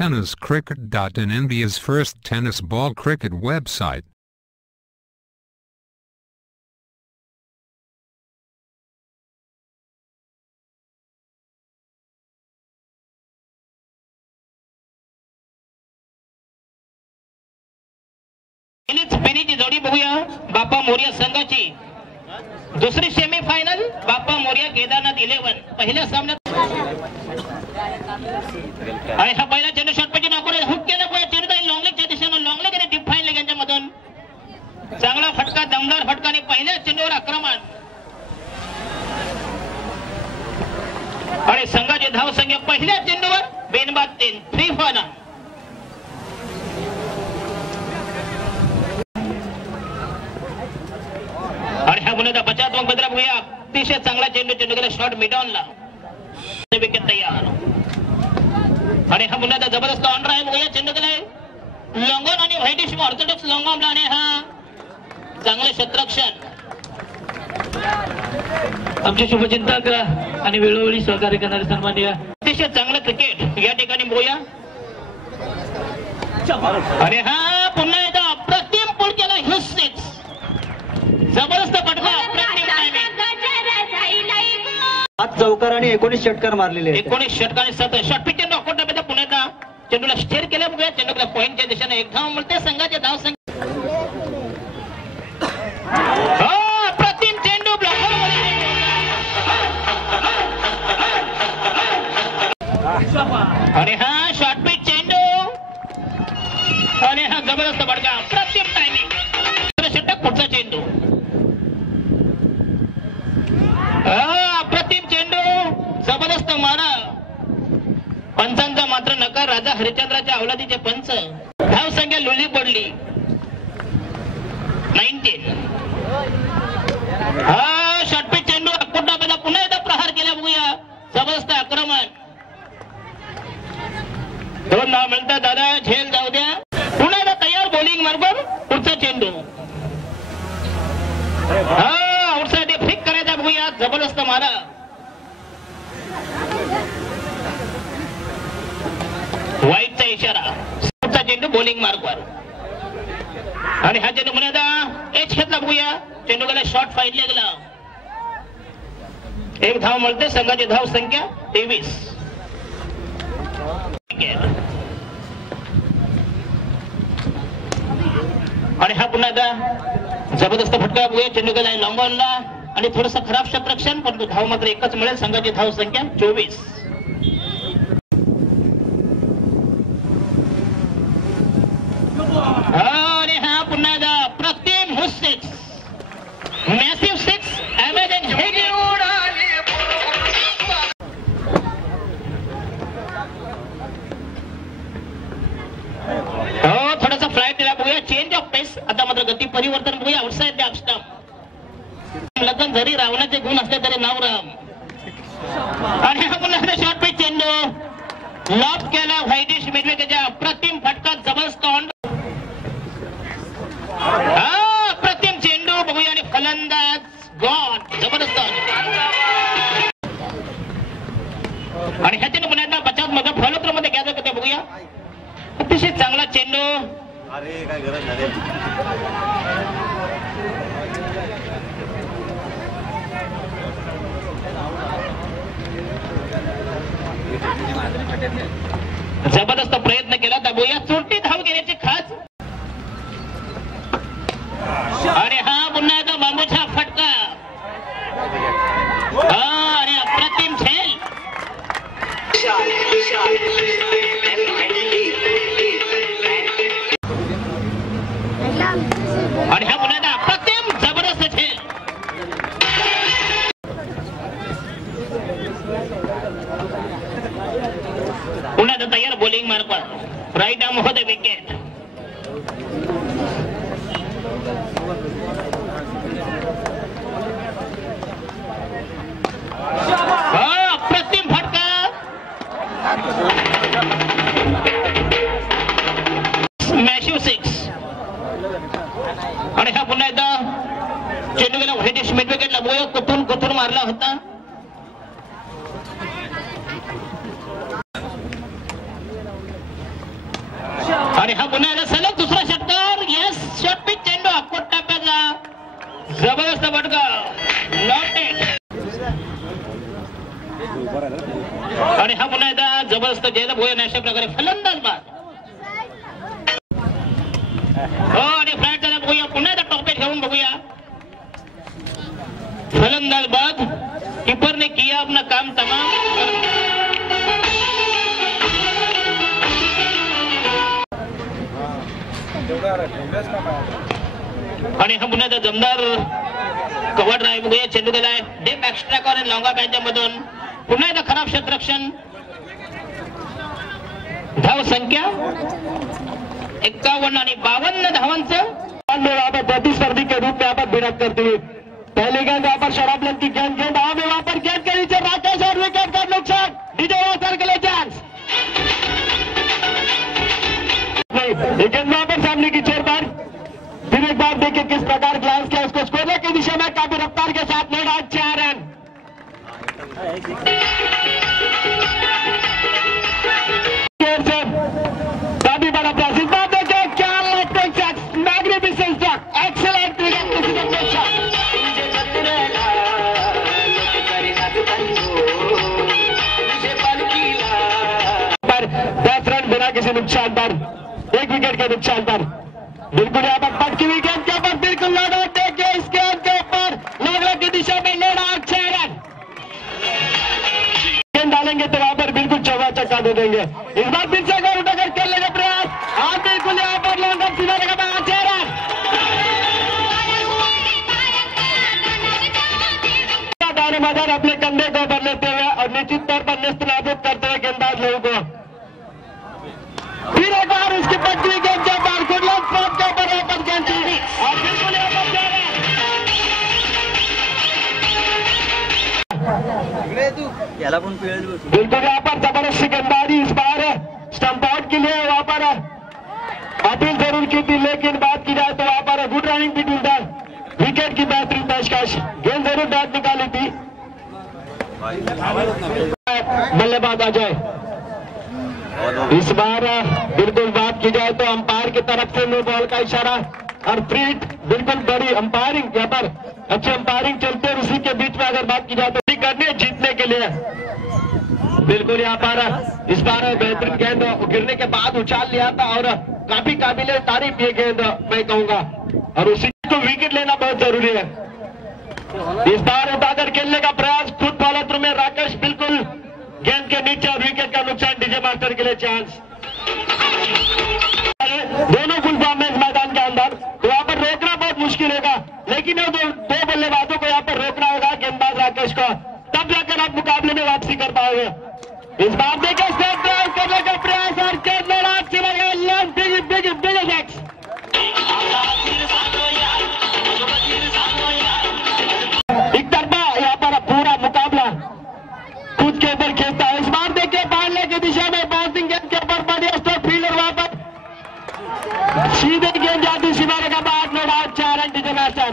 tenniscricket.in, India's first tennis ball cricket website. स्पेनीची जोडी बघूया. बाप्पा मोरिया संघाची दुसरी सेमीफायनल. बाप्पा मोरिया केदारनाथ 11. पहिल्या सामन्यात आणि हा पहिला चेंडू शॉटपैकी नॉकआउट हुक केला. चेंडू लॉंगलेगच्या दिशेने लॉंगलेग आणि डीप फाईन लेग यांच्यामधून चांगला फटका, दमदार फटका आणि पहिल्या चेंडूवर आक्रमण आणि संघाची धाव संख्या पहिल्या चेंडूवर बेनबाद 3 3 फॉर. आणि हा गुन्हा 50 पंधरा बघूया. अतिशय चांगला चेंडू, चेंडूला शॉट मिडॉनला विकेट तयार. आणि हा गुन्हा जबरदस्त ऑन ड्राइव्ह बघूया. चेंडू गेलाय लॉंगॉन आणि व्हाईटिश ऑर्थोडॉक्स लॉंगॉनला आणि हा चांगले क्षेत्ररक्षण. आमचे शुभचिंतक आणि वेळोवेळी सहकार्य करणारे सन्माननीय अतिशय चांगलं क्रिकेट या ठिकाणी बघूया. आणि हा पुन्हा एकदा अप्रतिम पुल केला. ह्यूज 6 जबरदस्त फटका. 5 चौकार आणि 19 षटकार मारलेले. 19 षटकार आणि 7 शॉट पिच चेंडू आउट डब्यात पुण्याचा चेंडूला स्टेअर केल्या बघूया. चेंडूला पॉईंटच्या दिशेने एक धाव मिळते. संघाच्या धाव संख्या अप्रतिम चेंडू ब्लॉकर आणि हा शॉट पिच चेंडू आणि हा जबरदस्त फटका. अप्रतिम टायमिंग. षटक पुढचा चेंडू. अप्रतिम चेंडू जबरदस्त मारा. पंचांचा मात्र नकार. राजा हरिश्चंद्राच्या अवलादीचे पंच. धाव संख्या लुली पडली 19. हा शॉटपिच चेंडू कुंडाबेला पुन्हा एकदा प्रहार केला बघूया. जबरदस्त आक्रमण. 2 धाव मिळतात. दादा झेल जाऊ द्या. पुन्हा एकदा तयार बॉलिंग मार्फत पुढचा चेंडू. हा आउटसाइड फ्लिक करायचा बघूया. जबरदस्त मारा. वाईटचा इशारा. पुढचा चेंडू बॉलिंग मार्कवर आणि हा चेंडू पुन्हा एच घेतला बघूया. चेंडू गेला शॉर्ट फाईन लागला. एक धाव मिळते. संघाची धाव संख्या 23. आणि हा पुन्हा एकदा जबरदस्त फटका बघूया. चेंडू गेला लॉंगॉनला आणि थोडस खराब क्षेत्ररक्षण, परंतु धाव मात्र एकच मिळेल. संघाची धाव संख्या 24. आणि हा पुन्हा एकदा अप्रतिम 6 मॅसिव्ह 6 अमेझिंग हिट. थोडासा फ्लाइट दिला बघूया. Change of pace. आता मात्र गती परिवर्तन बघूया. Outside the stump. लग्न जरी रावणाचे गुण असले तरी नाव राम. आणि हा पुन्हा शॉर्ट पिच चेंडू लॉब केला. व्हाईटिश मिडविकेटच्या अप्रतिम फटका. जबरदस्त ऑन. अप्रतिम चेंडू बघूया आणि फलंदाज गॉड. जबरदस्त. आणि ह्या चेंडू पुन्हा बचाव मध्ये फॉलोथ्रो मध्ये घ्यायचं का ते बघूया. अतिशय चांगला चेंडू. अरे काय गरज नाही. जबरदस्त प्रयत्न केला. दाबूया. चोरटी धाव घेण्याची खास. आणि हा पुन्हा एकदा बांबूचा फटका. आणि अप्रतिम खेळ. आणि हा पुन्हा एकदा अप्रतिम जबरदस्त खेळ. पुन्हा एकदा तयार बॉलिंग मार्फत राईट आर्म होते विकेट. अप्रतिम फटका. मॅशिव 6. आणि हा पुन्हा एकदा चेंडू गेला व्हाईटिश मिडविकेटला बघूया. कुठून मारला होता. हा पुन्हा एकदा जबरदस्त जयला भोया अशा प्रकारे फलंदाज बाद. हो आणि फ्लॅट झाला बघूया पुन्हा एकदा टॉपे ठेवून बघूया. फलंदाज बाद. कीपर ने किया अपना काम तमाम. आणि हा पुन्हा एकदा जमदार कव्हर ड्राईव्ह बघूया. चेंडू गेलाय डीप एक्स्ट्रा कॉर्नर लॉंगा बॅटच्या मधून. पुन्हा एकदा खराब क्षेत्ररक्षण. धाव संख्या 51 आणि 52 धावांचं. प्रतिस्पर्धी के रूप में यहाँ पर भिड़ंत करते हुए पहली गेंद यहाँ पर शराबलन की गेंद वहां पर गेंद के नीचे राकेश और विकेट का नुकसान. डीजे वाटर के लिए चांस. गेंद वहां पर सामने की चोर पर. फिर एक बार देखिए किस प्रकार ग्लास किया उसको स्कोर की दिशा में काफी रफ्तार के साथ ले रहा 4 रन. काफी बड़ा प्रयास. इस बार देखिए क्या मैग्निफिसेंट एक्सेलेंट पर 10 रन बिना किसी नुकसान पर. 1 विकेट के नुकसान पर. बिल्कुल यहाँ पर पटकी हुई गेंद के ऊपर बिल्कुल लौटा. देखिए इस गेंद के ऊपर लगने की दिशा में ले रहा 6 रन. गेंद डालेंगे तो वहां पर बिल्कुल चौवा चक्का दे देंगे. इस बार फिर से अगर उठाकर खेलने का प्रयास. हाँ बिल्कुल यहाँ पर लॉन्ग सीधा लगा 6 रन. दारोमदार अपने कंधे को ऊपर लेते हुए और निश्चित तौर पर निस्त नाबूद करते हुए गेंदबाज लोगों को. फिर एक बार उसकी पटरी गेंद के ऊपर गुडलैंड स्पॉट के ऊपर वापस गेंद थी और बिल्कुल यहाँ पर 6 रन. बिल्कुल यहाँ पर जबरदस्त गेंदबाजी. इस बार स्टंप आउट के लिए वहां पर अपील जरूर की थी लेकिन बात की जाए तो वहां पर गुड रनिंग भी ढूंढा. विकेट की बेहतरीन पेशकश. गेंद जरूर बैट निकाली थी. बल्लेबाज आ जाए. इस बार बिल्कुल बात की जाए तो अंपायर की तरफ से नो बॉल का इशारा और फ्री हिट. बिल्कुल बड़ी अंपायरिंग यहाँ पर अच्छी अंपायरिंग चलते हैं. उसी के बीच में अगर बात की जाए तो करनी है जीतने के लिए. बिल्कुल यहाँ पर इस बार बेहतरीन गेंद गिरने के बाद उछाल लिया था और काफी काबिल तारीफ ये गेंद मैं कहूंगा. और उसी को विकेट लेना बहुत जरूरी है. इस बार उठाकर खेलने का प्रयास. खुद फॉलो में राकेश बिल्कुल गेंद के नीचे और विकेट का नुकसान. डीजे मास्टर के लिए चांस. दोनों फुल फॉर्म में इस मैदान के अंदर तो यहाँ पर रोकना बहुत मुश्किल होगा. लेकिन ये दो बल्लेबाजों को यहाँ पर रोकना होगा गेंदबाज राकेश को. तब जाकर आप मुकाबले में वापसी कर पाओगे. इस बार देखिए स्टेप ड्राइव करने का प्रयास और एक तरफा यहाँ पर पूरा मुकाबला कूद के ऊपर खेलता है. इस बार देखिए बाहर की दिशा में बाउंसिंग गेंद के ऊपर बढ़िया स्टॉप फील्डर वहां पर सीधे गेंद जाती सीमारे का बाद में 4 रन. डीजे मास्टर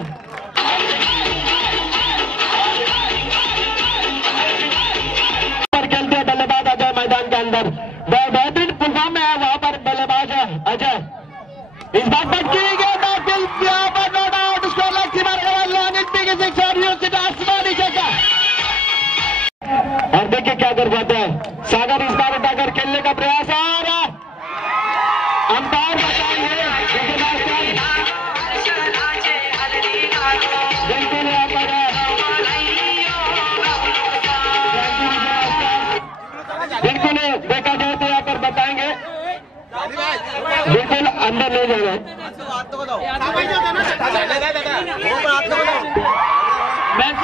खेलते बल्लेबाज अजय मैदान के अंदर. बेहतरीन फुलफॉर्म में है वहां पर बल्लेबाज अजय. इस बार पटकी गेंद यहाँ पर नो डाउट स्कोर लाइन सीमारे आसमानी जगह. और देखिए क्या कर पाते हैं सागर. इस बार उठाकर खेलने का प्रयास और अंपायर बताएंगे. बिल्कुल यहाँ पर बिल्कुल देखा जाए तो यहाँ पर बताएंगे. बिल्कुल अंदर ले जाना है. मैच